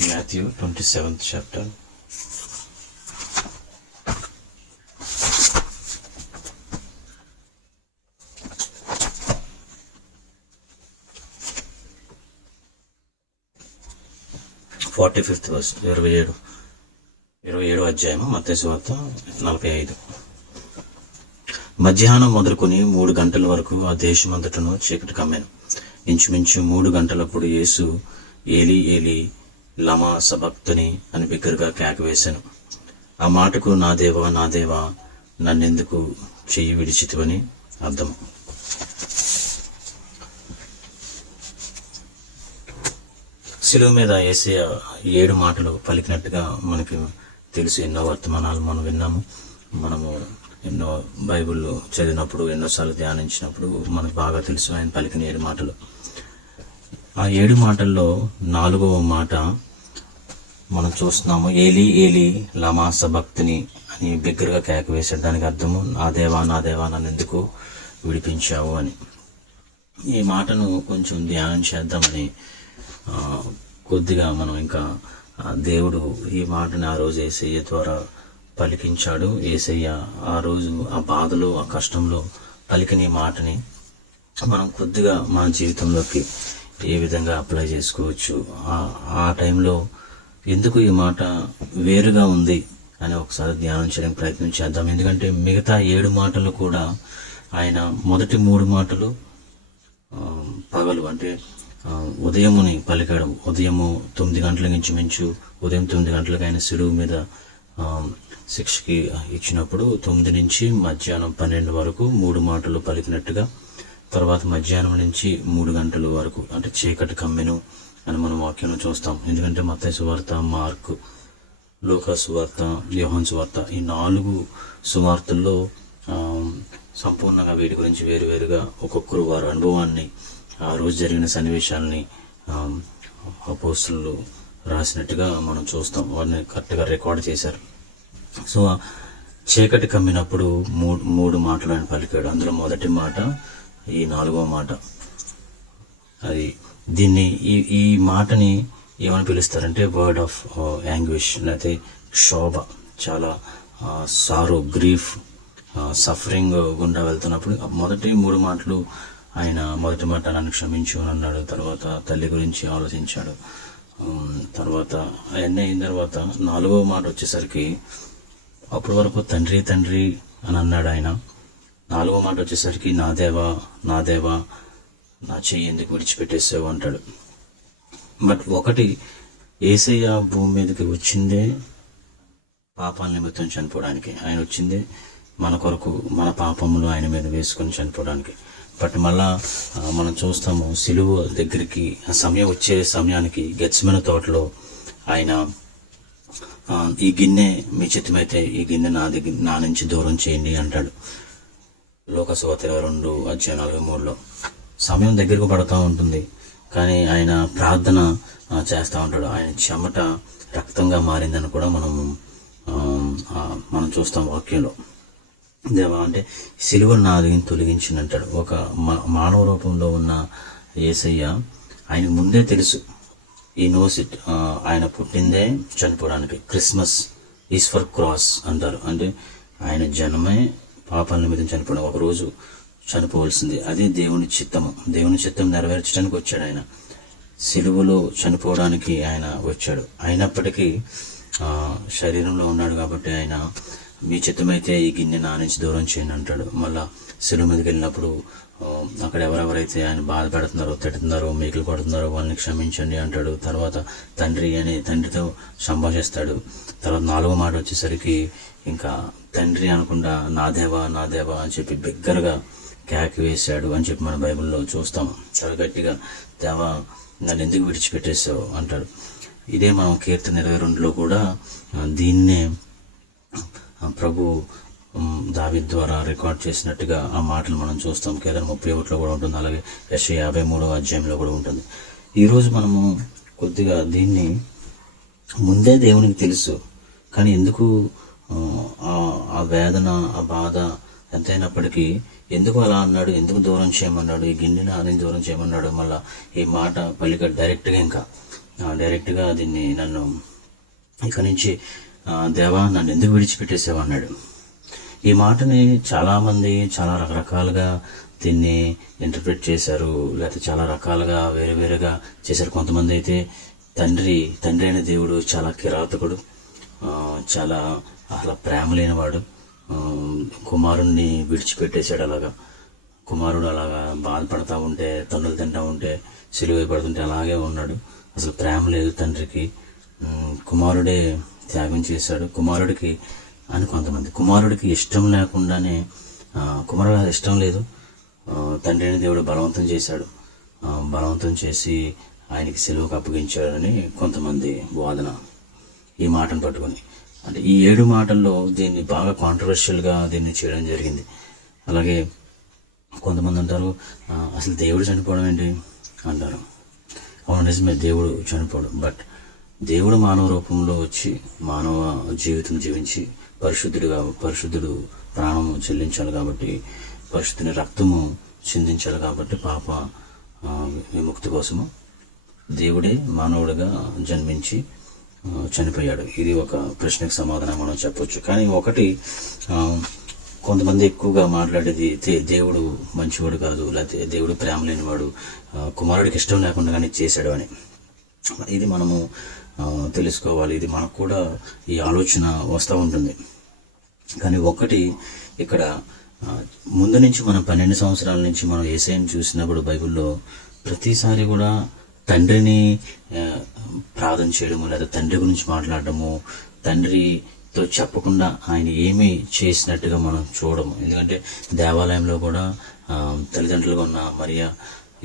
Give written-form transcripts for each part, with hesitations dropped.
Matthew 27th chapter. Fifth verse 27 అధ్యాయము మత్తయి సువార్త 45. మధ్యాహ్నం మొదలుకొని 3 గంటల వరకు ఆ దేశమంతటను చీకటి కమ్మాను. ఇంచుమించు 3 గంటలప్పుడు యేసు ఏలీ ఏలీ లమా సబక్తని అని బిగ్గరగా కేక వేశాను. ఆ మాటకు నా దేవా నా దేవా నన్నెందుకు చెయ్యి విడిచితివని అర్థం. శిలువ మీద యేసయ్య 7 మాటలు పలికినట్టుగా మనకి తెలుసు. ఎన్నో వర్తమానాలు మనం విన్నాము. మనము ఎన్నో బైబిల్ చదివినప్పుడు, ఎన్నోసార్లు ధ్యానించినప్పుడు మనకు బాగా తెలుసు ఆయన పలికిన 7 మాటలు. ఆ 7 మాటల్లో 4వ మాట మనం చూస్తున్నాము. ఏలీ ఏలీ లమా సబక్తని అని బిగ్గరగా కేక వేశాడు. దానికి అర్థము నా దేవా నన్ను ఎందుకు విడిపించావు అని. ఈ మాటను కొంచెం ధ్యానం చేద్దామని కొద్దిగా మనం ఇంకా దేవుడు ఈ మాటని ఆ రోజు యేసయ్య ద్వారా పలికించాడు. యేసయ్య ఆ రోజు ఆ బాధలో ఆ కష్టంలో పలికిన ఈ మాటని మనం కొద్దిగా మన జీవితంలోకి ఏ విధంగా అప్లై చేసుకోవచ్చు, ఆ టైంలో ఎందుకు ఈ మాట వేరుగా ఉంది అని ఒకసారి ధ్యానం చేయడానికి ప్రయత్నం చేద్దాం. ఎందుకంటే మిగతా 7 మాటలు కూడా ఆయన మొదటి 3 మాటలు పగలు అంటే ఉదయముని పలికాడు. ఉదయము 9 గంటల ఇంచుమించు ఉదయం 9 గంటలకు ఆయన శిలువ మీద శిక్షకి ఇచ్చినప్పుడు 9 నుంచి మధ్యాహ్నం 12 వరకు 3 మాటలు పలికినట్టుగా, తర్వాత మధ్యాహ్నం నుంచి 3 గంటల వరకు అంటే చీకటి కమ్మెను అని మనం వాక్యం చూస్తాం. ఎందుకంటే మత్తయి సువార్త, మార్కు, లూకా సువార్త, యోహాను సువార్త ఈ 4 సువార్తల్లో సంపూర్ణంగా వీటి గురించి వేరువేరుగా ఒక్కొక్కరు వారి అనుభవాన్ని, ఆ రోజు జరిగిన సన్నివేశాలని అపోస్తలులు రాసినట్టుగా మనం చూస్తాం. వారిని కరెక్ట్గా రికార్డ్ చేశారు. సో చీకటి కమ్మినప్పుడు 3 మాటలు ఆయన పలికాడు. అందులో మొదటి మాట, ఈ 4వ మాట. అది దీన్ని ఈ మాటని ఏమని పిలుస్తారంటే వర్డ్ ఆఫ్ యాంగ్విష్, లేకపోతే క్షోభ. చాలా సారో, గ్రీఫ్, సఫరింగ్ గుండా వెళ్తున్నప్పుడు మొదటి 3 మాటలు ఆయన మొదటి మాట నన్ను క్షమించు అని అన్నాడు. తర్వాత తల్లి గురించి ఆలోచించాడు. తర్వాత అవన్నీ అయిన తర్వాత 4వ మాట వచ్చేసరికి అప్పటి వరకు తండ్రి తండ్రి అని అన్నాడు ఆయన. 4వ మాట వచ్చేసరికి నా దేవా నా చెయ్యి ఎందుకు విడిచిపెట్టేసావు అంటాడు. బట్ ఒకటి, యేసయ్య భూమి మీదకి వచ్చిందే పాపాల నిమిత్తం చనిపోవడానికి. ఆయన వచ్చిందే మన కొరకు, మన పాపములు ఆయన మీద వేసుకొని చనిపోవడానికి. బట్ మళ్ళా మనం చూస్తాము సిలువ దగ్గరికి సమయం వచ్చే సమయానికి గెత్సేమనే తోటలో ఆయన ఈ గిన్నె మీ చిత్తమైతే ఈ గిన్నె నా నుంచి దూరం చేయండి అంటాడు. లూకా సువార్త 22 అధ్యాయం 43లో సమయం దగ్గరకు పడుతూ ఉంటుంది. కానీ ఆయన ప్రార్థన చేస్తూ ఉంటాడు. ఆయన చెమట రక్తంగా మారిందని కూడా మనం చూస్తాం వాక్యంలో. దేవా అంటే సిలువ నాది తొలగించిందంటాడు. ఒక మానవ రూపంలో ఉన్న యేసయ్య ఆయనకు ముందే తెలుసు. ఈ నోస్ ఇట్, ఆయన పుట్టిందే చనిపోవడానికి. క్రిస్మస్ ఈజ్ ఫర్ క్రాస్ అంటారు. అంటే ఆయన జన్మే పాపాల నిమిత్తం చనిపోవడం, ఒకరోజు చనిపోవలసింది. అదే దేవుని చిత్తము. దేవుని చిత్తం నెరవేర్చడానికి వచ్చాడు ఆయన. సిలువలో చనిపోవడానికి ఆయన వచ్చాడు. అయినప్పటికీ శరీరంలో ఉన్నాడు కాబట్టి ఆయన మీ చిత్తమైతే ఈ గిన్నె నా నుంచి దూరం చేయండి అంటాడు. మళ్ళా సిలువ మీదకి వెళ్ళినప్పుడు అక్కడ ఎవరెవరైతే ఆయన బాధ పెడుతున్నారో, తిడుతున్నారో, మేకులు కొడుతున్నారో వాళ్ళని క్షమించండి అంటాడు. తర్వాత తండ్రి అని తండ్రితో సంభాషిస్తాడు. తర్వాత 4వ మాట వచ్చేసరికి ఇంకా తండ్రి అనకుండా నా దేవా అని చెప్పి బిగ్గరగా కేక వేశాడు అని చెప్పి మన బైబిల్లో చూస్తాం. చాలా గట్టిగా దేవా నన్ను ఎందుకు విడిచిపెట్టేసావు అంటాడు. ఇదే మనం కీర్తన 22లో కూడా దీన్నే ప్రభు దావీదు ద్వారా రికార్డ్ చేసినట్టుగా ఆ మాటలు మనం చూస్తాం. కీర్తన 31లో కూడా ఉంటుంది. అలాగే యెషయా 53వ అధ్యాయంలో కూడా ఉంటుంది. ఈరోజు మనము కొద్దిగా దీన్ని ముందే దేవునికి తెలుసు, కానీ ఎందుకు ఆ వేదన, ఆ బాధ ఎంతైనప్పటికీ ఎందుకు అలా అన్నాడు, ఎందుకు దూరం చేయమన్నాడు, ఈ గిన్నెని ఆయన దూరం చేయమన్నాడు, మళ్ళీ ఈ మాట పలికాడు డైరెక్ట్గా. ఇంకా డైరెక్ట్గా దీన్ని నన్ను ఇక నుంచి దేవా నన్ను ఎందుకు విడిచిపెట్టేసావు అన్నాడు. ఈ మాటని చాలామంది చాలా రకరకాలుగా దీన్ని ఇంటర్ప్రిట్ చేశారు, లేకపోతే చాలా రకాలుగా వేరే వేరేగా చేశారు. కొంతమంది అయితే తండ్రి అయిన దేవుడు చాలా కిరాతకుడు, చాలా అసలు ప్రేమ లేనివాడు, కుమారుణ్ణి విడిచిపెట్టేశాడు. కుమారుడు అలాగా బాధపడతా ఉంటే, తన్నులు తింటా ఉంటే, సిలువ పడుతుంటే అలాగే ఉన్నాడు. అసలు ప్రేమ లేదు తండ్రికి, కుమారుడే త్యాగం చేశాడు కుమారుడికి అని కొంతమంది. కుమారుడికి ఇష్టం లేకుండానే, కుమారుడు ఇష్టం లేదు, తండ్రి అయిన దేవుడు బలవంతం చేశాడు, బలవంతం చేసి ఆయనకి సిలువకు అప్పగించాడని కొంతమంది వాదన. ఈ మాటను పట్టుకొని అంటే ఈ 7 మాటల్లో దీన్ని బాగా కాంట్రవర్షియల్గా దీన్ని చేయడం జరిగింది. అలాగే కొంతమంది అంటారు అసలు దేవుడు చనిపోవడం ఏంటి అంటారు. అవును, నిజమే, దేవుడు చనిపోవడం. బట్ దేవుడు మానవ రూపంలో వచ్చి మానవ జీవితం జీవించి పరిశుద్ధుడు ప్రాణము చెల్లించాలి కాబట్టి, పరిశుద్ధుని రక్తము చిందించాలి కాబట్టి, పాప విముక్తి కోసము దేవుడే మానవుడిగా జన్మించి చనిపోయాడు. ఇది ఒక ప్రశ్నకు సమాధానం మనం చెప్పొచ్చు. కానీ ఒకటి కొంతమంది ఎక్కువగా మాట్లాడేది దేవుడు మంచివాడు కాదు, లేకపోతే దేవుడు ప్రేమ లేనివాడు, కుమారుడికి ఇష్టం లేకుండా కానీ చేశాడు అని. ఇది మనము తెలుసుకోవాలి. ఇది మనకు కూడా ఈ ఆలోచన వస్తూ ఉంటుంది. కానీ ఒకటి ఇక్కడ ముందు నుంచి మనం 12 సంవత్సరాల నుంచి మనం యేసయ్యను చూసినప్పుడు బైబిల్లో ప్రతిసారి కూడా తండ్రిని ప్రార్థన చేయడము, లేదా తండ్రి గురించి మాట్లాడటము, తండ్రితో చెప్పకుండా ఆయన ఏమీ చేసినట్టుగా మనం చూడము. ఎందుకంటే దేవాలయంలో కూడా తల్లిదండ్రులుగా ఉన్న మరియా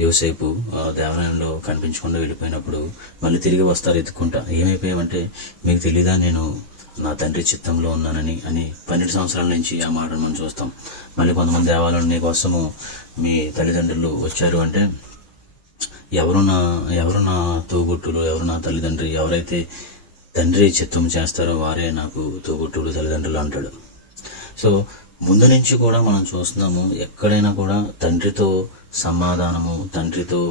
యోసేపు దేవాలయంలో కనిపించకుండా వెళ్ళిపోయినప్పుడు మళ్ళీ తిరిగి వస్తారు ఎత్తుకుంటా. ఏమైపోయామంటే, మీకు తెలీదా నేను నా తండ్రి చిత్తంలో ఉన్నానని 12 సంవత్సరాల నుంచి ఆ మాటను మనం చూస్తాం. మళ్ళీ కొంతమంది దేవాలయం నీ కోసము మీ తల్లిదండ్రులు వచ్చారు అంటే, ఎవరు నా తోబుట్టులు, ఎవరు నా తల్లిదండ్రి, ఎవరైతే తండ్రి చిత్తం చేస్తారో వారే నాకు తోబుట్టులు, తల్లిదండ్రులు అంటాడు. సో ముందు నుంచి కూడా మనం చూస్తున్నాము, ఎక్కడైనా కూడా తండ్రితో సమాధానము, తండ్రితో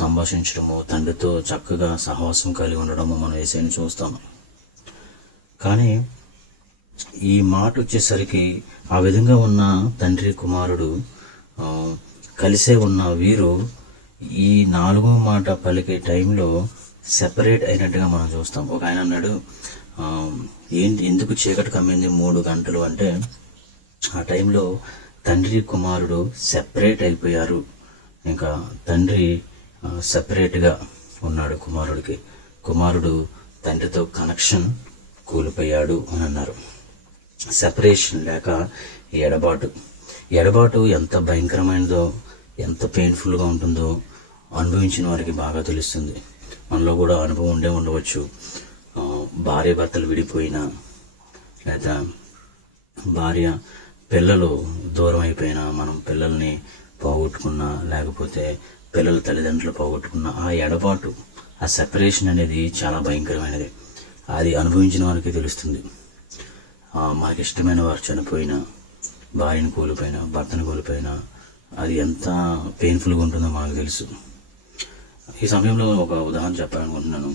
సంభాషించడము, తండ్రితో చక్కగా సహవాసం కలిగి ఉండడము మనం యేసయ్యను చూస్తాము. కానీ ఈ మాట వచ్చేసరికి ఆ విధంగా ఉన్న తండ్రి కుమారుడు కలిసే ఉన్న వీరు ఈ 4వ మాట పలికే టైంలో సెపరేట్ అయినట్టుగా మనం చూస్తాం. ఒక ఆయన అన్నాడు, ఎందుకు చీకటి కమ్మింది 3 గంటలు అంటే, ఆ టైంలో తండ్రి కుమారుడు సెపరేట్ అయిపోయారు. ఇంకా తండ్రి సెపరేట్గా ఉన్నాడు కుమారుడికి. కుమారుడు తండ్రితో కనెక్షన్ కూలిపోయాడు అని అన్నారు. సెపరేషన్ లేక ఎడబాటు ఎంత భయంకరమైనదో, ఎంత పెయిన్ఫుల్గా ఉంటుందో అనుభవించిన వారికి బాగా తెలుస్తుంది. మనలో కూడా అనుభవం ఉండవచ్చు. భార్య భర్తలు విడిపోయినా, లేదా భార్య పిల్లలు దూరం అయిపోయినా, మనం పిల్లల్ని పోగొట్టుకున్నా, లేకపోతే పిల్లల తల్లిదండ్రులు పోగొట్టుకున్నా, ఆ ఎడబాటు, ఆ సెపరేషన్ అనేది చాలా భయంకరమైనది. అది అనుభవించిన వారికి తెలుస్తుంది. మనకి ఇష్టమైన వారు చనిపోయినా, భార్యను కోల్పోయినా, భర్తను కోల్పోయినా, అది ఎంత పెయిన్ఫుల్గా ఉంటుందో మనకు తెలుసు. ఈ సమయంలో ఒక ఉదాహరణ చెప్పాలనుకుంటున్నాను.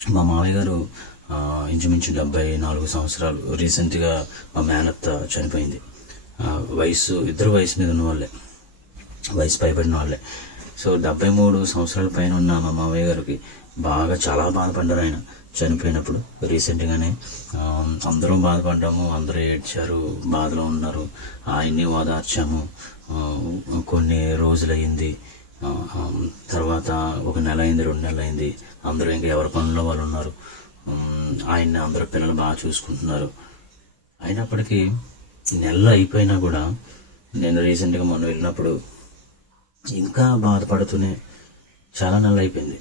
మా మావయ్య గారు ఇంచుమించు 74 సంవత్సరాలు. రీసెంట్గా మా మేనత్త చనిపోయింది. ఇద్దరు వయసు మీద ఉన్న వాళ్ళే, వయసు పైబడిన వాళ్ళే. సో 73 సంవత్సరాల పైన ఉన్న మా మావయ్య గారికి చాలా బాధపడ్డారు ఆయన చనిపోయినప్పుడు. రీసెంట్గానే అందరం బాధపడ్డాము, అందరూ ఏడ్చారు, బాధలో ఉన్నారు. ఆయన్ని ఓదార్చాము. కొన్ని రోజులయ్యింది, తర్వాత 1 నెల అయింది, 2 నెలలు అయింది. అందరూ ఇంకా ఎవరి పనుల్లో వాళ్ళు ఉన్నారు. ఆయన్ని అందరూ పిల్లలు బాగా చూసుకుంటున్నారు. అయినప్పటికీ నెలలు అయిపోయినా కూడా, నేను రీసెంట్గా మొన్న వెళ్ళినప్పుడు ఇంకా బాధపడుతూనే, చాలా నెలలు అయిపోయింది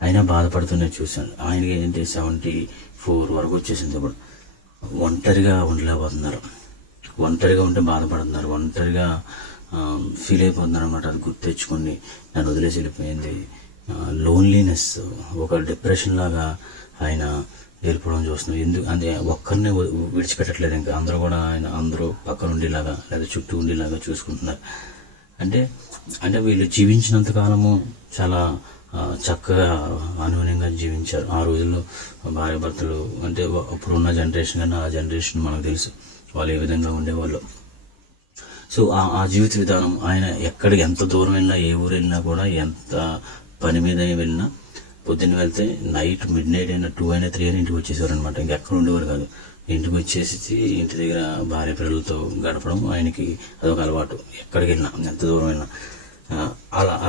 అయినా బాధపడుతూనే చూశాను. ఆయనకి ఏంటి 74 వరకు వచ్చేసింది. ఇప్పుడు ఒంటరిగా ఉండలేకపోతున్నారు, ఒంటరిగా ఉంటే బాధపడుతున్నారు, ఒంటరిగా ఫీల్ అయిపోతున్నారు అన్నమాట. అది గుర్తు తెచ్చుకొని నన్ను వదిలేసి వెళ్ళిపోయింది. లోన్లీనెస్, ఒక డిప్రెషన్ లాగా ఆయన వెళ్ళిపోవడం చూస్తున్నాం. అంటే ఒక్కరినే విడిచిపెట్టట్లేదు. ఇంకా అందరూ పక్కన ఉండేలాగా, లేదా చుట్టూ ఉండేలాగా చూసుకుంటున్నారు. అంటే వీళ్ళు జీవించినంత కాలము చాలా చక్కగా అనుగుణంగా జీవించారు. ఆ రోజుల్లో భార్య భర్తలు అంటే అప్పుడున్న జనరేషన్ కన్నా ఆ జనరేషన్ మనకు తెలుసు వాళ్ళు ఏ విధంగా ఉండేవాళ్ళు. సో ఆ జీవిత విధానం, ఆయన ఎక్కడికి ఎంత దూరం వెళ్ళినా, ఏ ఊరు వెళ్ళినా కూడా, ఎంత పని మీద వెళ్ళినా, పొద్దున్న వెళ్తే నైట్ మిడ్ నైట్ అయినా 2 అయినా 3 అయినా ఇంటికి వచ్చేసేవారు అనమాట. ఇంకెక్కడ ఉండేవారు కాదు. ఇంటికి వచ్చేసి ఇంటి దగ్గర భార్య పిల్లలతో గడపడం ఆయనకి అదొక అలవాటు. ఎక్కడికి వెళ్ళినా, ఎంత దూరం వెళ్ళినా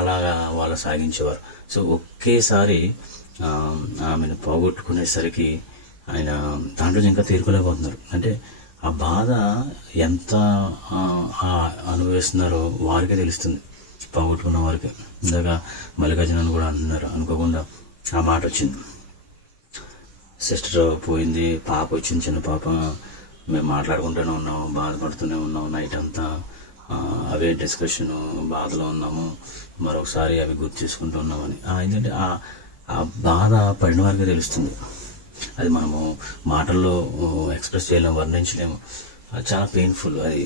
అలాగా వాళ్ళు సాగించేవారు. సో ఒకేసారి ఆమెను పోగొట్టుకునేసరికి ఆయన దాంట్లో ఇంకా తేరుకోలేకపోతున్నారు. అంటే ఆ బాధ ఎంత అనుభవిస్తున్నారో వారికే తెలుస్తుంది, పోగొట్టుకున్న వారికి. ఇందాక మల్లికార్జునని కూడా అంటున్నారు, అనుకోకుండా ఆ మాట వచ్చింది. సిస్టర్ పోయింది, పాప వచ్చింది, చిన్న పాప. మేము మాట్లాడుకుంటూనే ఉన్నాము, బాధపడుతూనే ఉన్నాము, నైట్ అంతా అవే డిస్కషన్, బాధలో ఉన్నాము, మరొకసారి అవి గుర్తు చేసుకుంటూ ఉన్నామని. ఏంటంటే ఆ బాధ పడిన వారికి తెలుస్తుంది. అది మనము మాటల్లో ఎక్స్ప్రెస్ చేయలేము, వర్ణించలేము. చాలా పెయిన్ఫుల్. అది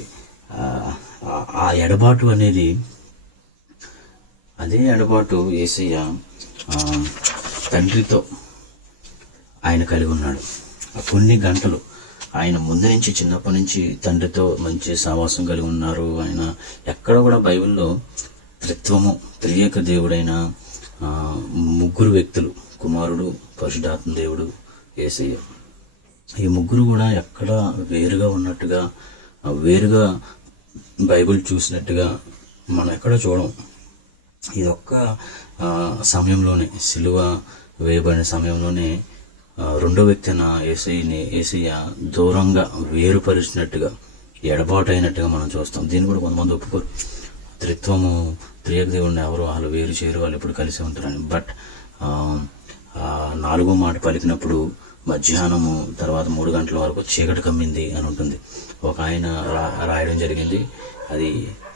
ఆ ఎడబాటు అనేది, అదే ఎడబాటు యేసయ్య తండ్రితో ఆయన కలిగి ఉన్నాడు. కొన్ని గంటలు ఆయన ముందు నుంచి, చిన్నప్పటి నుంచి తండ్రితో మంచి సహవాసం కలిగి ఉన్నారు. ఆయన ఎక్కడ కూడా బైబిల్లో త్రిత్వము, త్రియేక దేవుడైన 3 వ్యక్తులు, కుమారుడు, పరిశుద్ధాత్మ దేవుడు, యేసయ్య, ఈ 3 కూడా ఎక్కడ వేరుగా ఉన్నట్టుగా, వేరుగా బైబిల్ చూసినట్టుగా మనం ఎక్కడ చూడం. ఇదొక్క సమయంలోనే, సిలువ వేయబడిన సమయంలోనే రెండో వ్యక్తి అయిన యేసయ్య దూరంగా వేరుపరిచినట్టుగా, ఎడబాటు అయినట్టుగా మనం చూస్తాం. దీన్ని కూడా కొంతమంది ఒప్పుకోరు. త్రిత్వము, త్రియేక దేవుడిని ఎవరు వాళ్ళు వేరు చేయరు, వాళ్ళు ఎప్పుడు కలిసి ఉంటారని. బట్ 4వ మాట పలికినప్పుడు మధ్యాహ్నము తర్వాత 3 గంటల వరకు చీకటి కమ్మింది అని ఉంటుంది. ఒక ఆయన రాయడం జరిగింది, అది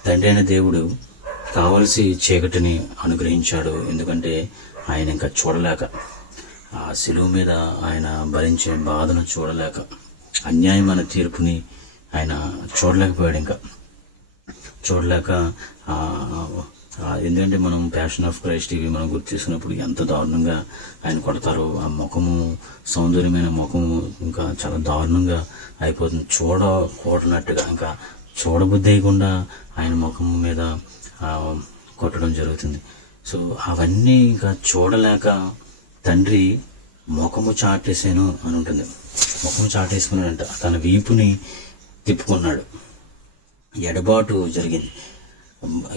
తండ్రి అయిన దేవుడు కావలసి చీకటిని అనుగ్రహించాడు. ఎందుకంటే ఆయన ఇంకా చూడలేక, ఆ శిలువ మీద ఆయన భరించే బాధను చూడలేక, అన్యాయమైన తీర్పుని ఆయన చూడలేకపోయాడు. చూడలేక ఎందుకంటే మనం ప్యాషన్ ఆఫ్ క్రైస్ట్ ఇవి మనం గుర్తు చేసుకున్నప్పుడు ఎంత దారుణంగా ఆయన కొడతారో, ఆ ముఖము, సౌందర్యమైన ముఖము ఇంకా చాలా దారుణంగా అయిపోతుంది. చూడకూడనట్టుగా, ఇంకా చూడబుద్ధి అయ్యకుండా ఆయన ముఖం మీద కొట్టడం జరుగుతుంది. సో అవన్నీ ఇంకా చూడలేక తండ్రి ముఖము చాటేసాను అని ఉంటుంది. ముఖము చాటేసుకున్నాడంట, తన వీపుని తిప్పుకున్నాడు. ఎడబాటు జరిగింది.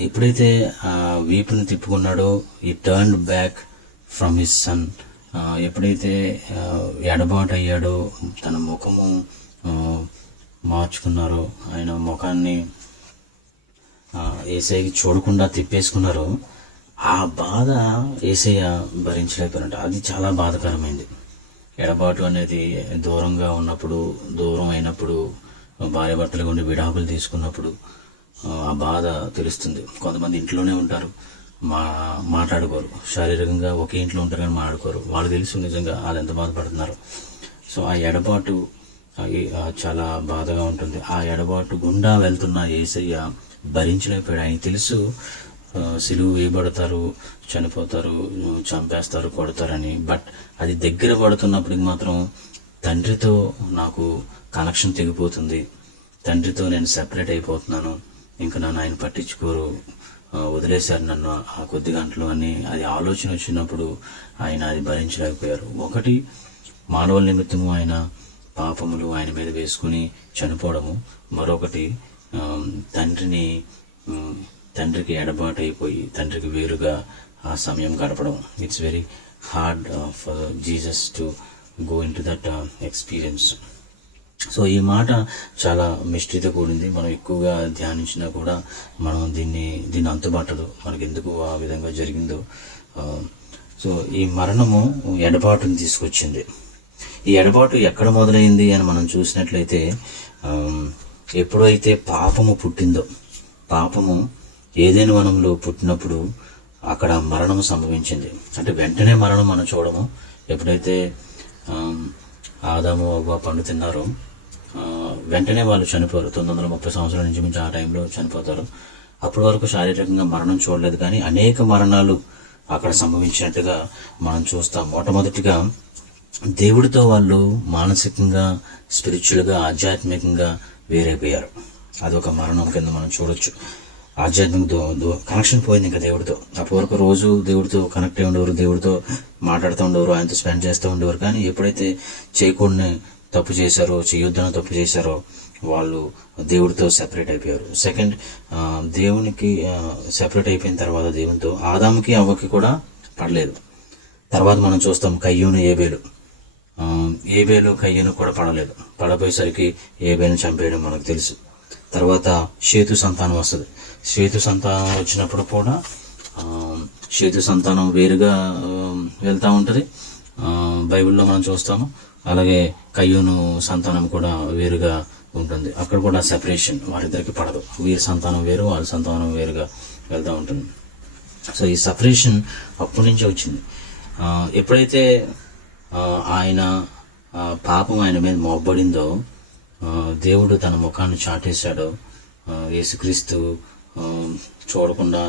ఎప్పుడైతే ఆ వీపుని తిప్పుకున్నాడో, ఈ turn back from his son. ఎప్పుడైతే ఎడబాటు అయ్యాడో, తన ముఖము మార్చుకున్నారో, ఆయన ముఖాన్ని యేసయ్యకి చూడకుండా తిప్పేసుకున్నారో, ఆ బాధ యేసయ్య భరించలేకపోయినట్టు. అది చాలా బాధాకరమైంది. ఎడబాటు అనేది దూరంగా ఉన్నప్పుడు, దూరం అయినప్పుడు, భార్య భర్తలుగా ఉండి విడాకులు తీసుకున్నప్పుడు ఆ బాధ తెలుస్తుంది. కొంతమంది ఇంట్లోనే ఉంటారు, మాట్లాడుకోరు, శారీరకంగా ఒకే ఇంట్లో ఉంటారు కానీ మాట్లాడుకోరు. వాళ్ళు తెలుసు నిజంగా వాళ్ళు ఎంత బాధపడుతున్నారు. సో ఆ ఎడబాటు చాలా బాధగా ఉంటుంది. ఆ ఎడబాటు గుండా వెళ్తున్న యేసయ్య భరించలేకపోయాడు. ఆయన తెలుసు సిలువ వేయబడతారు, చనిపోతారు, చంపేస్తారు, కొడతారని. బట్ అది దగ్గర పడుతున్నప్పటికి మాత్రం తండ్రితో నాకు కనెక్షన్ తెగిపోతుంది, తండ్రితో నేను సెపరేట్ అయిపోతున్నాను, ఇంకా నన్ను ఆయన పట్టించుకోరు, వదిలేశారు నన్ను ఆ కొద్ది గంటలు అని అది ఆలోచన వచ్చినప్పుడు ఆయన అది భరించలేకపోయారు. ఒకటి, మానవుల నిమిత్తము ఆయన పాపములు ఆయన మీద వేసుకుని చనిపోవడము. మరొకటి, తండ్రికి ఎడబాటు అయిపోయి తండ్రికి వేరుగా ఆ సమయం గడపడం. It's very hard for Jesus to go in to that experience. So ఈ మాట చాలా మిస్టరీతో కూడింది. మనం ఎక్కువగా ధ్యానించినా కూడా మనం దీన్ని అంతుబట్టదు, మనకి ఎందుకు ఆ విధంగా జరిగిందో. సో ఈ మరణము ఎడబాటుని తీసుకొచ్చింది. ఈ ఎడబాటు ఎక్కడ మొదలైంది అని మనం చూసినట్లయితే, ఎప్పుడైతే పాపము పుట్టిందో, పాపము ఏదైనా వనంలో పుట్టినప్పుడు అక్కడ మరణం సంభవించింది. అంటే వెంటనే మరణం మనం చూడము. ఎప్పుడైతే ఆదాము అవ్వ పండు తిన్నారో వెంటనే వాళ్ళు చనిపోరు. 930 సంవత్సరాల నుంచి మించి ఆ టైంలో చనిపోతారు. అప్పటి వరకు శారీరకంగా మరణం చూడలేదు. కానీ అనేక మరణాలు అక్కడ సంభవించినట్టుగా మనం చూస్తాం. మొట్టమొదటిగా దేవుడితో వాళ్ళు మానసికంగా, స్పిరిచువల్గా, ఆధ్యాత్మికంగా వేరైపోయారు. అదొక మరణం కింద మనం చూడొచ్చు. ఆధ్యాత్మిక కనెక్షన్ పోయింది ఇంకా దేవుడితో. అప్పటి వరకు రోజు దేవుడితో కనెక్ట్ అయి ఉండేవారు, దేవుడితో మాట్లాడుతూ ఉండేవారు, ఆయనతో స్పెండ్ చేస్తూ ఉండేవారు. కానీ ఎప్పుడైతే చేయకూడని తప్పు చేశారో, చేయొద్దని తప్పు చేశారో వాళ్ళు దేవుడితో సెపరేట్ అయిపోయారు. సెకండ్, దేవునికి సెపరేట్ అయిపోయిన తర్వాత దేవునితో ఆదాముకి అవ్వకి కూడా పడలేదు. తర్వాత మనం చూస్తాం కయ్యూను ఏబేలు. ఏబేలు కయ్యూను కూడా పడలేదు. పడపోయేసరికి ఏబేలును చంపేయడం మనకు తెలుసు. తర్వాత షేతు సంతానం వస్తుంది. షేతు సంతానం వచ్చినప్పుడు కూడా షేతు సంతానం వేరుగా వెళ్తూ ఉంటుంది, బైబిల్లో మనం చూస్తాము. అలాగే కయ్యూను సంతానం కూడా వేరుగా ఉంటుంది. అక్కడ కూడా సెపరేషన్ వారిద్దరికి పడదు. వీరి సంతానం వేరు, వాళ్ళ సంతానం వేరుగా వెళ్తూ ఉంటుంది. సో ఈ సపరేషన్ అప్పటి నుంచే వచ్చింది. ఎప్పుడైతే ఆయన పాపం ఆయన మీద మోపబడిందో, దేవుడు తన ముఖాన్ని చాటేశాడో, యేసుక్రీస్తు చూడకుండా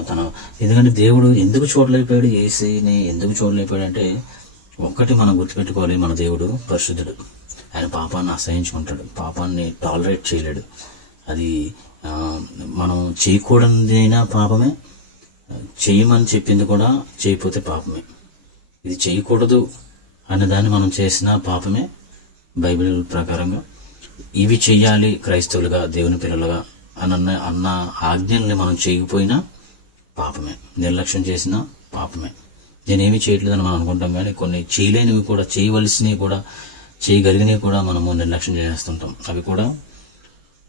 ఎందుకంటే దేవుడు ఎందుకు చూడలేకపోయాడు, యేసుని ఎందుకు చూడలేకపోయాడు అంటే, ఒక్కటి మనం గుర్తుపెట్టుకోవాలి, మన దేవుడు పరిశుద్ధుడు. ఆయన పాపాన్ని అసహించుకుంటాడు, పాపాన్ని టాలరేట్ చేయలేడు. అది మనం చేయకూడదైనా పాపమే, చేయమని చెప్పింది కూడా చేయకపోతే పాపమే. ఇది చేయకూడదు అన్నదాన్ని మనం చేసిన పాపమే బైబిల్ ప్రకారంగా. ఇవి చెయ్యాలి క్రైస్తవులుగా, దేవుని పిల్లలుగా అన్న ఆజ్ఞల్ని మనం చేయకపోయినా పాపమే, నిర్లక్ష్యం చేసినా పాపమే. నేనేమి చేయట్లేదని మనం అనుకుంటాం, కానీ కొన్ని చేయలేనివి కూడా, చేయవలసినవి కూడా, చేయగలిగినవి కూడా మనము నిర్లక్ష్యం చేస్తుంటాం. అవి కూడా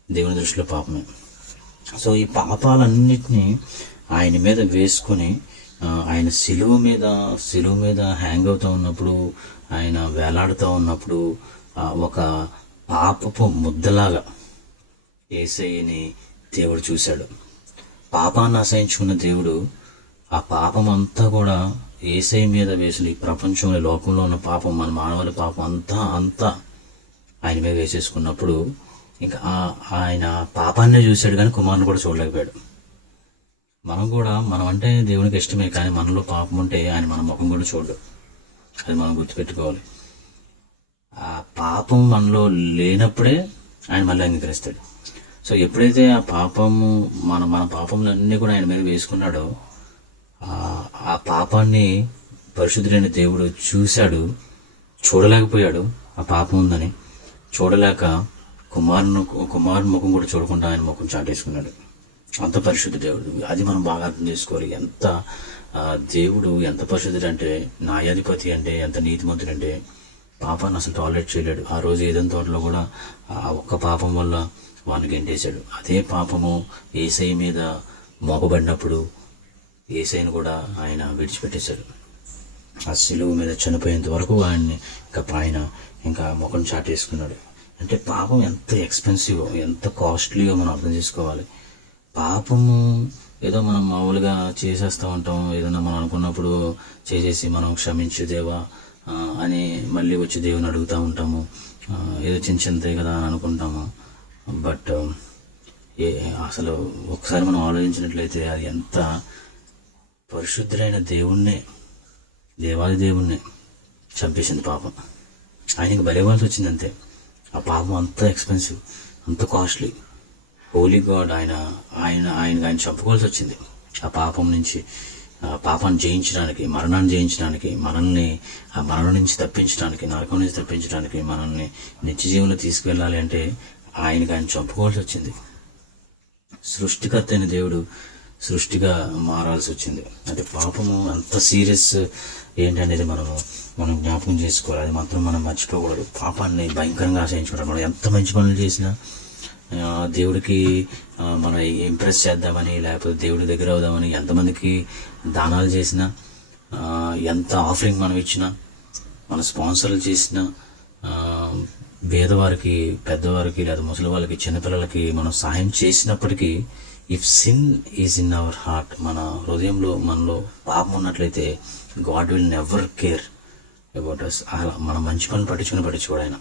దేవుని దృష్టిలో పాపమే. సో ఈ పాపాలన్నిటినీ ఆయన మీద వేసుకొని ఆయన శిలువ మీద హ్యాంగ్ అవుతూ ఉన్నప్పుడు, ఆయన వేలాడుతూ ఉన్నప్పుడు ఒక పాపపు ముద్దలాగా యేసయ్యని దేవుడు చూశాడు. పాపాన్ని అసహించుకున్న దేవుడు ఆ పాపం అంతా కూడా యేసయ్య మీద వేసిన, ఈ ప్రపంచంలో, లోకంలో ఉన్న పాపం, మన మానవుల పాపం అంతా ఆయన మీద వేసేసుకున్నప్పుడు ఇంకా ఆయన పాపాన్నే చూశాడు, కానీ కుమారుని కూడా చూడలేకపోయాడు. మనం అంటే దేవునికి ఇష్టమే, కానీ మనలో పాపం ఉంటే ఆయన మన ముఖం కూడా చూడడు. అది మనం గుర్తుపెట్టుకోవాలి. ఆ పాపం మనలో లేనప్పుడే ఆయన మళ్ళీ అంగీకరిస్తాడు. సో ఎప్పుడైతే ఆ పాపము మన పాపములన్నీ కూడా ఆయన మీద వేసుకున్నాడో, ఆ పాపాన్ని పరిశుద్ధుడైన దేవుడు చూశాడు, చూడలేకపోయాడు. ఆ పాపం ఉందని చూడలేక కుమారుని ముఖం కూడా చూడకుండా ఆయన ముఖం చాటేసుకున్నాడు. అంత పరిశుద్ధ దేవుడు. అది మనం బాగా అర్థం చేసుకోవాలి. దేవుడు ఎంత పరిశుద్ధుడు అంటే, న్యాయాధిపతి అంటే, ఎంత నీతిమంతుడు అంటే, పాపాన్ని అసలు టాలరేట్ చేయలేడు. ఆ రోజు ఏదైనా తోటలో కూడా ఆ ఒక్క పాపం వల్ల వాడిని గెంటేశాడు. అదే పాపము యేసయ్య మీద మోపబడినప్పుడు యేసయ్యను కూడా ఆయన విడిచిపెట్టేశాడు. ఆ శిలువ మీద చనిపోయేంత వరకు ఆయన ఇంకా ముఖం చాటేసుకున్నాడు. అంటే పాపం ఎంత ఎక్స్పెన్సివ్, ఎంత కాస్ట్లీయో మనం అర్థం చేసుకోవాలి. పాపము ఏదో మనం మామూలుగా చేసేస్తూ ఉంటాం, ఏదైనా మనం అనుకున్నప్పుడు చేసేసి మనం క్షమించు దేవా అని మళ్ళీ వచ్చి దేవుని అడుగుతూ ఉంటాము. ఏదో చిన్నదే కదా అని అనుకుంటాము. బట్ అసలు ఒకసారి మనం ఆలోచించినట్లయితే అది ఎంత పరిశుద్ధులైన దేవాది దేవుణ్ణి చంపేసింది పాపం. ఆయనకి బలివ్వాల్సి వచ్చింది అంతే. ఆ పాపం అంత ఎక్స్పెన్సివ్, అంత కాస్ట్లీ. హోలీ గాడ్ ఆయన చంపుకోవాల్సి వచ్చింది. ఆ పాపం నుంచి, పాపాన్ని జయించడానికి, మరణాన్ని జయించడానికి, మనల్ని ఆ మరణం నుంచి తప్పించడానికి, నరకం నుంచి తప్పించడానికి, మనల్ని నిత్య జీవంలో తీసుకువెళ్ళాలి అంటే ఆయన చంపుకోవాల్సి వచ్చింది. సృష్టికర్త అయిన దేవుడు సృష్టిగా మారాల్సి వచ్చింది. అంటే పాపము అంత సీరియస్ ఏంటనేది మనం జ్ఞాపకం చేసుకోవాలి. అది మాత్రం మనం మర్చిపోకూడదు. పాపాన్ని భయంకరంగా ఆశయించుకుంటాం. మనం ఎంత మంచి పనులు చేసినా, దేవుడికి మనం ఇంప్రెస్ చేద్దామని, లేకపోతే దేవుడి దగ్గర అవుదామని ఎంతమందికి దానాలు చేసినా, ఎంత ఆఫరింగ్ మనం ఇచ్చినా, మన స్పాన్సర్లు చేసినా, పేదవారికి, పెద్దవారికి, లేదా ముసలి వాళ్ళకి, చిన్నపిల్లలకి మనం సహాయం చేసినప్పటికీ, if sin is in our heart, మన హృదయంలో మనలో పాపం ఉన్నట్లయితే, God will never care about us. అలా మన మంచి పనులు పట్టించుకోడు ఆయన.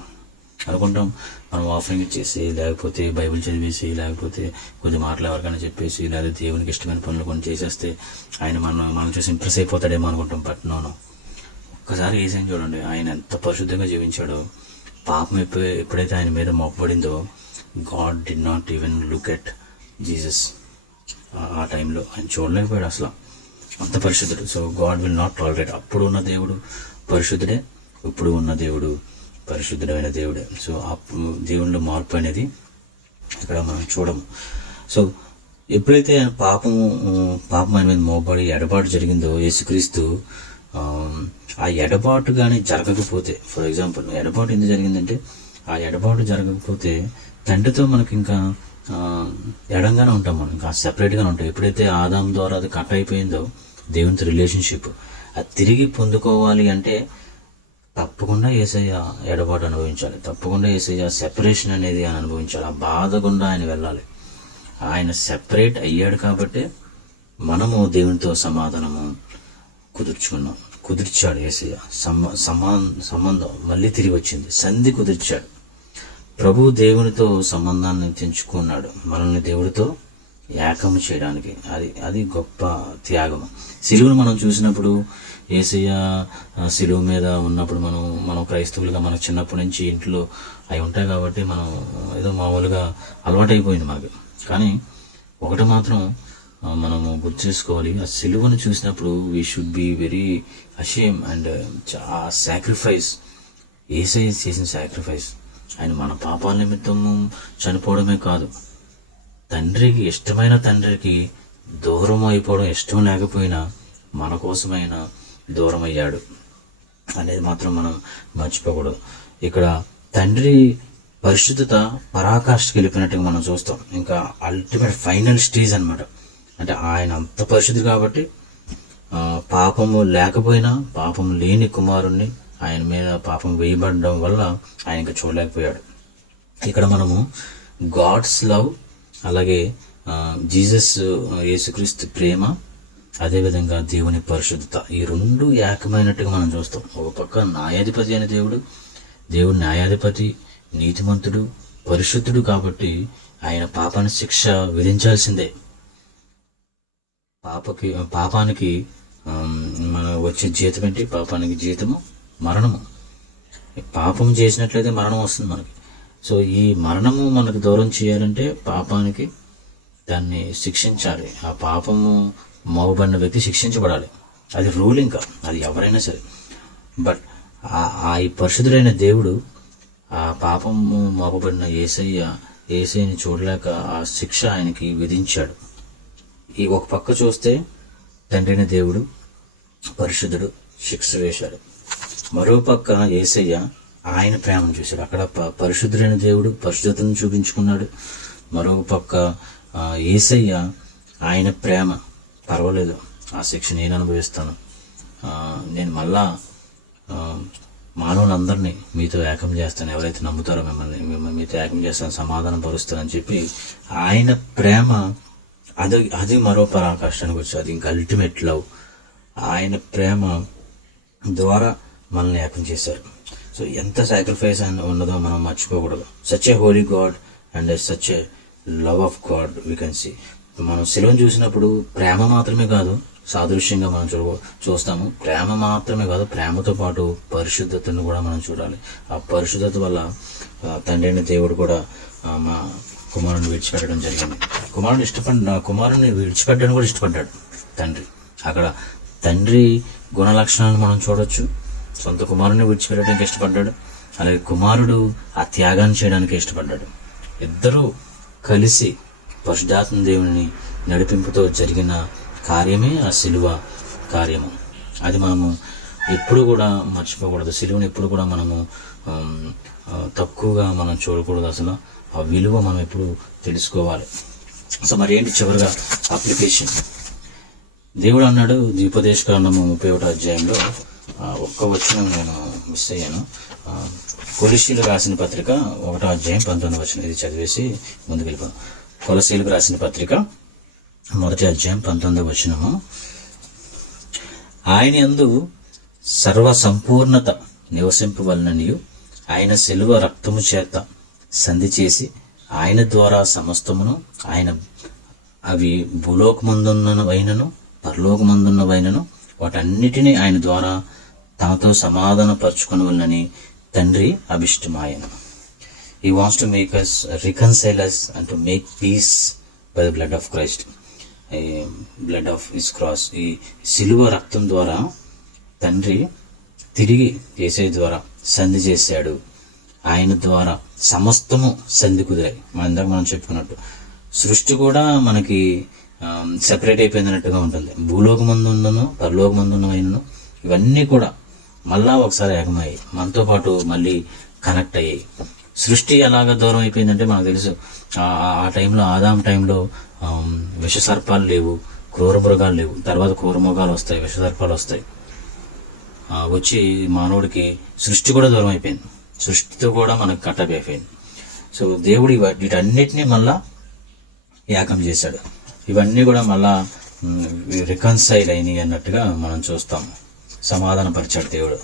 అనుకుంటాం మనం ఆఫరింగ్ ఇచ్చేసి, లేకపోతే బైబిల్ చదివేసి, లేకపోతే కొంచెం మాటలు ఎవరికైనా చెప్పేసి, లేదా దేవునికి ఇష్టమైన పనులు కొన్ని చేసేస్తే ఆయన మనం చూసి ఇంప్రెస్ అయిపోతాడేమో అనుకుంటాం. But no. ఒక్కసారి ఏసైనా చూడండి, ఆయన ఎంత పరిశుద్ధంగా జీవించాడో. పాపం ఎప్పుడైతే ఆయన మీద మోపబడిందో, God did not even look at Jesus. ఆ టైంలో ఆయన చూడలేకపోయాడు అసలు, అంత పరిశుద్ధుడు. So God will not tolerate. అప్పుడు ఉన్న దేవుడు పరిశుద్ధుడే, ఇప్పుడు ఉన్న దేవుడు పరిశుద్ధుడైన దేవుడే. సో దేవునిలో మార్పు అనేది ఇక్కడ మనం చూడము. సో ఎప్పుడైతే పాపం ఆయన మీద మోపబడి ఎడబాటు జరిగిందో, యేసుక్రీస్తు ఆ ఎడబాటు కానీ జరగకపోతే, ఫర్ ఎగ్జాంపుల్ ఎడబాటు ఎందుకు జరిగిందంటే, ఆ ఎడబాటు జరగకపోతే తండ్రితో మనకి ఇంకా ఎడంగానే ఉంటాం, మనం ఇంకా సెపరేట్గానే ఉంటాం. ఎప్పుడైతే ఆదాం ద్వారా అది కట్ అయిపోయిందో దేవునితో రిలేషన్షిప్, అది తిరిగి పొందుకోవాలి అంటే తప్పకుండా యేసయ్య ఎడబాటు అనుభవించాలి, తప్పకుండా యేసయ్య సెపరేషన్ అనేది ఆయన అనుభవించాలి. ఆ బాధ గుండా ఆయన వెళ్ళాలి. ఆయన సెపరేట్ అయ్యాడు కాబట్టి మనము దేవునితో సమాధానము కుదిర్చాడు యేసయ్య. సంబంధం మళ్ళీ తిరిగి వచ్చింది, సంధి కుదిర్చాడు. ప్రభు దేవునితో సంబంధాన్ని తెంచుకున్నాడు, మనల్ని దేవుడితో ఏకము చేయడానికి. అది గొప్ప త్యాగం. సిలువను మనం చూసినప్పుడు, యేసయ్య సిలువ మీద ఉన్నప్పుడు మనం క్రైస్తవులుగా మనకు చిన్నప్పటి నుంచి ఇంట్లో అవి ఉంటాయి కాబట్టి మనం ఏదో మామూలుగా అలవాటైపోయింది మనకు. కానీ ఒకటి మాత్రం మనము గుర్తు చేసుకోవాలి, ఆ సిలువను చూసినప్పుడు we should be very ashamed. And ఆ సాక్రిఫైస్, యేసయ్య చేసిన సాక్రిఫైస్, ఆయన మన పాపాల నిమిత్తము చనిపోవడమే కాదు, తండ్రికి ఇష్టమైన తండ్రికి దూరం అయిపోవడం ఇష్టం లేకపోయినా మన కోసమైన దూరం అయ్యాడు అనేది మాత్రం మనం మర్చిపోకూడదు. ఇక్కడ తండ్రి పరిశుద్ధత పరాకాష్ఠకి వెళ్ళిపోయినట్టుగా మనం చూస్తాం. ఇంకా అల్టిమేట్ ఫైనల్ స్టేజ్ అనమాట. అంటే ఆయన అంత పరిశుద్ధి కాబట్టి పాపము లేకపోయినా, పాపం లేని కుమారుణ్ణి ఆయన మీద పాపం వేయబడడం వల్ల ఆయన ఇంకా చూడలేకపోయాడు. ఇక్కడ మనము గాడ్స్ లవ్, అలాగే జీసస్ యేసుక్రీస్తు ప్రేమ, అదేవిధంగా దేవుని పరిశుద్ధత, ఈ రెండు ఏకమైనట్టుగా మనం చూస్తాం. ఒక పక్క న్యాయాధిపతి అయిన దేవుడు న్యాయాధిపతి, నీతిమంతుడు, పరిశుద్ధుడు కాబట్టి ఆయన పాపానికి శిక్ష విధించాల్సిందే. పాపానికి మన వచ్చే జీతం ఏంటి? పాపానికి జీతము మరణము. పాపం చేసినట్లయితే మరణం వస్తుంది మనకి. సో ఈ మరణము మనకు దూరం చేయాలంటే పాపానికి దాన్ని శిక్షించాలి. ఆ పాపము మోపబడిన వ్యక్తి శిక్షించబడాలి. అది రూల్, ఇంకా అది ఎవరైనా సరే. బట్ ఈ పరిశుద్ధుడైన దేవుడు ఆ పాపము మోపబడిన యేసయ్యని చూడలేక ఆ శిక్ష ఆయనకి విధించాడు. ఈ ఒక పక్క చూస్తే తండ్రైన దేవుడు పరిశుద్ధుడు శిక్ష వేశాడు, మరో పక్క యేసయ్య ఆయన ప్రేమను చూశాడు. అక్కడ పరిశుద్ధుడైన దేవుడు పరిశుద్ధతను చూపించుకున్నాడు, మరో పక్క యేసయ్య ఆయన ప్రేమ, పర్వాలేదు ఆ శిక్ష నేను అనుభవిస్తాను, నేను మళ్ళా మానవులందరినీ మీతో ఏకం చేస్తాను, ఎవరైతే నమ్ముతారో మిమ్మల్ని మీతో ఏకం చేస్తాను, సమాధానం పరుస్తానని చెప్పి ఆయన ప్రేమ, అది మరో పరాకాష్ఠానికి వచ్చి అది ఇంకా అల్టిమేట్ లవ్. ఆయన ప్రేమ ద్వారా మనల్ని ఏకం చేశారు. సో ఎంత సాక్రిఫైస్ ఉన్నదో మనం మర్చిపోకూడదు. Such a holy God and such a love of God we can see. మనం సిలువను చూసినప్పుడు ప్రేమ మాత్రమే కాదు, సాదృశ్యంగా మనం చూస్తాము. ప్రేమ మాత్రమే కాదు, ప్రేమతో పాటు పరిశుద్ధతను కూడా మనం చూడాలి. ఆ పరిశుద్ధత వల్ల తండ్రి దేవుడు కూడా మా కుమారుని విడిచిపెట్టడం జరిగింది. కుమారుని విడిచిపెట్టడానికి కూడా ఇష్టపడ్డాడు తండ్రి. అక్కడ తండ్రి గుణ లక్షణాలను మనం చూడొచ్చు. సొంత కుమారుని విడిచిపెట్టడానికి ఇష్టపడ్డాడు, అలాగే కుమారుడు ఆ త్యాగాన్ని చేయడానికి ఇష్టపడ్డాడు. ఇద్దరూ కలిసి పరిశుద్ధాత్మ దేవుని నడిపింపుతో జరిగిన కార్యమే ఆ సిలువ కార్యము. అది మనము ఎప్పుడు కూడా మర్చిపోకూడదు. సిలువను ఎప్పుడు కూడా మనము తక్కువగా మనం చూడకూడదు. అసలు ఆ విలువ మనం ఎప్పుడు తెలుసుకోవాలి. సో మరి ఏంటి చివరిగా అప్లికేషన్? దేవుడు అన్నాడు ద్విపదేశకాండము 31వ అధ్యాయంలో, ఒక్క వచనం నేను మిస్ అయ్యాను. కొలసీలకు రాసిన పత్రిక 1వ అధ్యాయం 19వ వచనం, ఇది చదివేసి ముందుకు వెళ్ళిపోతాం. కొలసీలకు రాసిన పత్రిక 1వ అధ్యాయం 19వ వచనము, ఆయన యందు సర్వ సంపూర్ణత నివసింపవలననియు ఆయన శిలువ రక్తము చేత సంధి చేసి ఆయన ద్వారా సమస్తమును ఆయన అవి భూలోకమందున్నవైనను పరలోకమందున్నవైనను వాటన్నిటినీ ఆయన ద్వారా తనతో సమాధాన పరచుకొనవలనని తండ్రి అభిష్టమాయను. He wants to make us, reconcile us and to make peace by the blood of Christ, blood of his cross. ఈ సిలువ రక్తం ద్వారా తండ్రి తిరిగి యేసే ద్వారా సంధి చేశాడు. ఆయన ద్వారా సమస్తము సంధి కుదిరాయి. మనం చెప్పుకున్నట్టు సృష్టి కూడా మనకి సెపరేట్ అయిపోయినట్టుగా ఉంటుంది. భూలోకమందున్నను పరలోకమందున్నవైనను ఇవన్నీ కూడా మళ్ళా ఒకసారి ఏకమయ్యాయి, మనతో పాటు మళ్ళీ కనెక్ట్ అయ్యాయి. సృష్టి ఎలాగ దూరం అయిపోయిందంటే మనకు తెలుసు. ఆ టైంలో ఆదాం టైంలో విషసర్పాలు లేవు, క్రూర మృగాలు లేవు. తర్వాత క్రూర మృగాలు వస్తాయి, విషసర్పాలు వస్తాయి. వచ్చి మానవుడికి సృష్టి కూడా దూరం అయిపోయింది, సృష్టితో కూడా మనకు కట్టబి అయిపోయింది. సో దేవుడు వీటన్నిటినీ మళ్ళా ఏకం చేశాడు. ఇవన్నీ కూడా మళ్ళా రికన్సైల్ అయినాయి అన్నట్టుగా మనం చూస్తాం. సమాధాన పరిచాడు దేవుడు.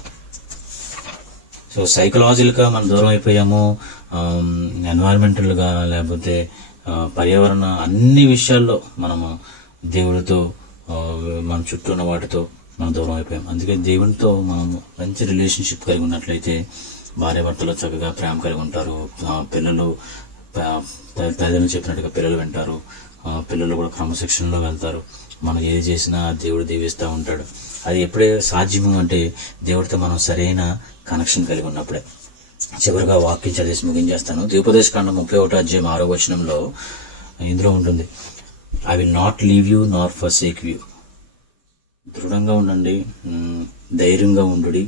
సో సైకలాజికల్గా మనం దూరం అయిపోయాము, ఎన్వైరన్మెంటల్గా లేకపోతే పర్యావరణ అన్ని విషయాల్లో మనము దేవుడితో మన చుట్టూ ఉన్న వాటితో మనం దూరం అయిపోయాం. అందుకే దేవునితో మనము మంచి రిలేషన్షిప్ కలిగి ఉన్నట్లయితే భార్యాభర్తలు చక్కగా ప్రేమ కలిగి ఉంటారు. పిల్లలు తల్లిదండ్రులు చెప్పినట్టుగా పిల్లలు వింటారు. పిల్లలు కూడా క్రమశిక్షణలో వెళ్తారు. మనం ఏది చేసినా దేవుడు దీవిస్తూ ఉంటాడు. అది ఎప్పుడే సాధ్యము అంటే దేవుడితో మనం సరైన కనెక్షన్ కలిగి ఉన్నప్పుడే. చివరిగా వాక్యం చదివేసి ముగించేస్తాను. ద్విపదేశకాండం 31:6 ఇందులో ఉంటుంది, I will not leave you Nar forsake you. దృఢంగా ఉండండి, ధైర్యంగా ఉండుడి,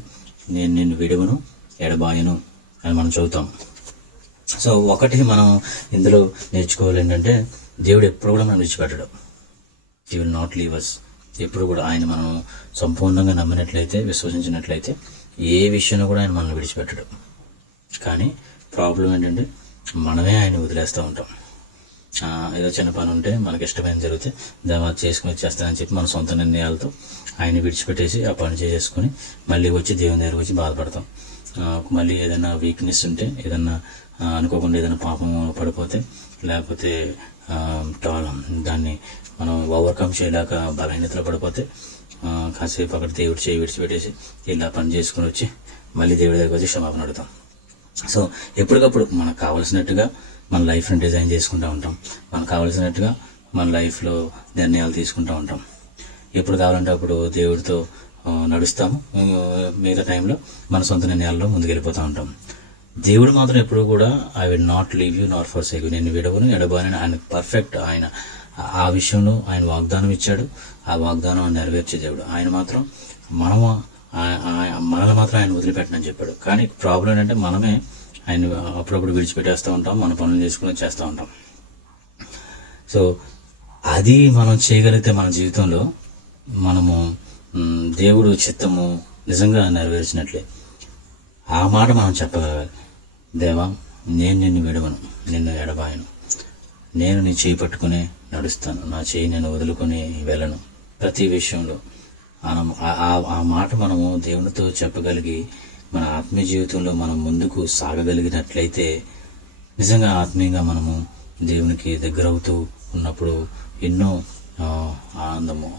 నేను నిన్ను విడువను ఎడబాయను అని మనం చదువుతాం. సో ఒకటి మనం ఇందులో నేర్చుకోవాలి ఏంటంటే, దేవుడు ఎప్పుడు కూడా మనం విడిచిపెట్టడు. He will not leave us. ఎప్పుడు కూడా ఆయన మనం సంపూర్ణంగా నమ్మినట్లయితే, విశ్వసించినట్లయితే ఏ విషయంలో కూడా ఆయన మనల్ని విడిచిపెట్టడు. కానీ ప్రాబ్లం ఏంటంటే మనమే ఆయన వదిలేస్తూ ఉంటాం. ఏదో చిన్న పని ఉంటే మనకి ఇష్టమైన జరిగితే దాన్ని చేసుకుని వచ్చేస్తానని చెప్పి మన సొంత నిర్ణయాలతో ఆయన విడిచిపెట్టేసి ఆ పని చేసుకుని మళ్ళీ వచ్చి దేవుని దగ్గర వచ్చి బాధపడతాం. మళ్ళీ ఏదైనా వీక్నెస్ ఉంటే, ఏదన్నా అనుకోకుండా ఏదైనా పాపం పడిపోతే, లేకపోతే దాన్ని మనం ఓవర్కమ్ చేయలేక బలహీనతలు పడిపోతే కాసేపు అక్కడ దేవుడి చేయి విడిచిపెట్టేసి ఇలా పని చేసుకుని వచ్చి మళ్ళీ దేవుడి దగ్గర వచ్చి క్షమాపణ అడుగుతాం. సో ఎప్పటికప్పుడు మనకు కావాల్సినట్టుగా మన లైఫ్ని డిజైన్ చేసుకుంటూ ఉంటాం. మనకు కావాల్సినట్టుగా మన లైఫ్లో నిర్ణయాలు తీసుకుంటూ ఉంటాం. ఎప్పుడు కావాలంటే అప్పుడు దేవుడితో నడుస్తాము. మిగతా టైంలో మన సొంత నిర్ణయాల్లో ముందుకెళ్ళిపోతూ ఉంటాం. దేవుడు మాత్రం ఎప్పుడు కూడా I will not leave you not forsake you, నేను విడవను ఎడబాయను. ఆయన పర్ఫెక్ట్. ఆయన ఆ విషయంలో ఆయన వాగ్దానం ఇచ్చాడు. ఆ వాగ్దానం నెరవేర్చే దేవుడు. ఆయన మాత్రం మనల్ని మాత్రం ఆయన వదిలిపెట్టనని చెప్పాడు. కానీ ప్రాబ్లం ఏంటంటే మనమే ఆయన అప్పుడప్పుడు విడిచిపెట్టేస్తూ ఉంటాం, మన పనులు చేసుకుని చేస్తూ ఉంటాం. సో అది మనం చేయగలిగితే మన జీవితంలో మనము దేవుడు చిత్తము నిజంగా నెరవేర్చినట్లే. ఆ మాట మనం చెప్పగలగాలి. దేవా, నేను నిన్ను విడవను, నిన్ను ఎడబాయను, నేను నీ చేయి పట్టుకుని నడుస్తాను, నా చేయి నేను వదులుకొని వెళ్ళను. ప్రతి విషయంలో ఆ మాట మనము దేవునితో చెప్పగలిగి మన ఆత్మీయ జీవితంలో మనం ముందుకు సాగగలిగినట్లయితే నిజంగా ఆత్మీయంగా మనము దేవునికి దగ్గరవుతూ ఉన్నప్పుడు ఎన్నో ఆనందము,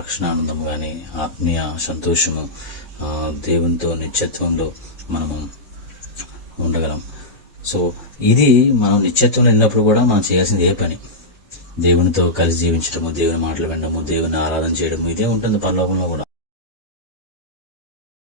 రక్షణ ఆనందము కానీ ఆత్మీయ సంతోషము, దేవునితో నిత్యత్వంలో మనము ఉండగలం. సో ఇది మనం నిత్యత్వంలో వెళ్ళినప్పుడు కూడా మనం చేయాల్సింది ఏ పని? దేవునితో కలిసి జీవించడము, దేవుని మాటలు వినడము, దేవుని ఆరాధన చేయడము, ఇదే ఉంటుంది పరలోకంలో కూడా.